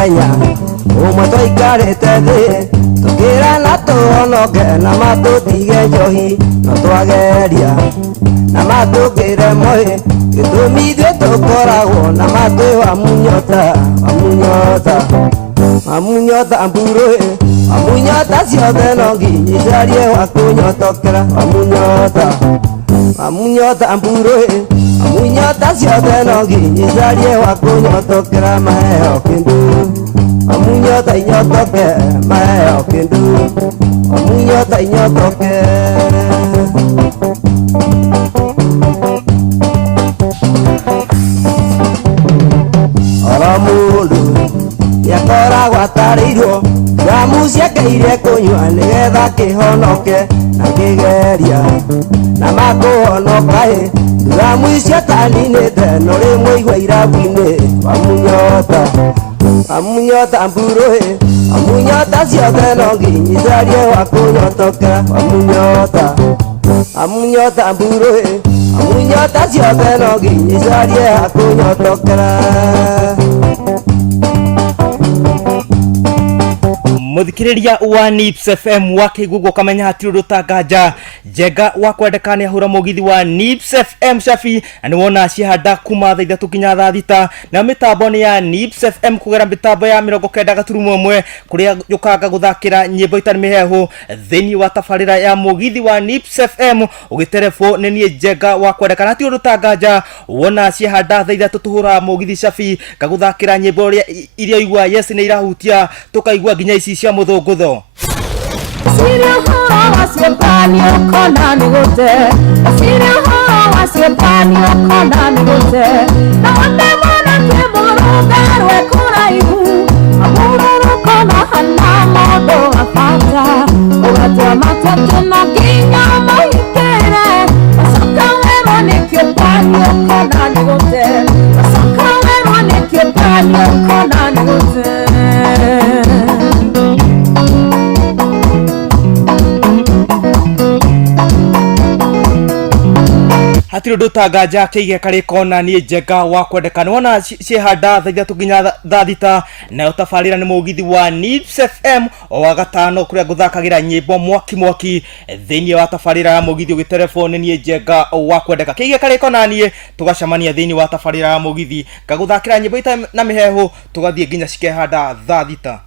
Kenya umwe ikarĩte thĩ tũkĩra na tũhonoke na matũtige njohi no twageria na matũkĩre mũĩ gĩtũmi ithuĩ tũkoragwo na matwĩ wamunyota mburu wamunyota ciothe no nginyicarie wa kũnyotokera wamunyota mburu wamunyota ciothe no nginyicarie wa kũnyotokera maheo kĩndũ wamunyota inyotoke maheo kĩndũ wamunyota inyotoke mundu yakoragwo atarĩirwo ngamu ciakeire kũnyua nĩgetha kĩhonoke na kĩgeria na makũhonoka ngamu icio taninĩte no rĩmwe igua irabu-inĩ wamunyota mburu wamunyota ciothe no nginyicarie wa kũnyotokera wamunyota mburu wamunyota ciothe no nginyicarie wa kũnyotokera muthikiriria wa Nips FM wakigugo kamenya hatiri rutanganja jega wa kwendeka ni ahura mugithi wa Nips FM Shafi ani wona cihanda kuma tha 3 kinya tha 6 na mitambo ni ya Nips FM kugera mitambo ya 91 kuria yukanga guthakira nyimbo itari mihehu theni wa tafarira ya mugithi wa Nips FM ugiterefo ni nie jega wa kwendeka hatiri rutanganja wona cihanda tha 3 tuhura mugithi Shafi kaguthakira nyimbo iria igwa yes ni irahutia tukaigwa ginya ici cia muthungutho Asiria horo wasiepani ukona nigute Asiria horo wasiepani ukona nigute Na wande mwana kemuru garwe kuna ihu Amururu kona hana modo afata Ugatua matatu na ginya mahikere Masaka wero nikiopani ukona nigute Masaka wero nikiopani ukona nigute hatiri ndutanganja kiige kari kona ni jega wa kwendeka wona cihanda tha 3 nginya tha 6 na utafarira ni mugithi wa Nips FM o wa gatano kuria guthakagira nyimbo mwaki thini wa tafarira ya mugithi ugitelefoni ni jega wa kwendeka kiige kari kona ni tugacamania thini wa tafarira ya mugithi kaguthakira nyimbo ita na mihehu tugathie nginya cikehanda tha 6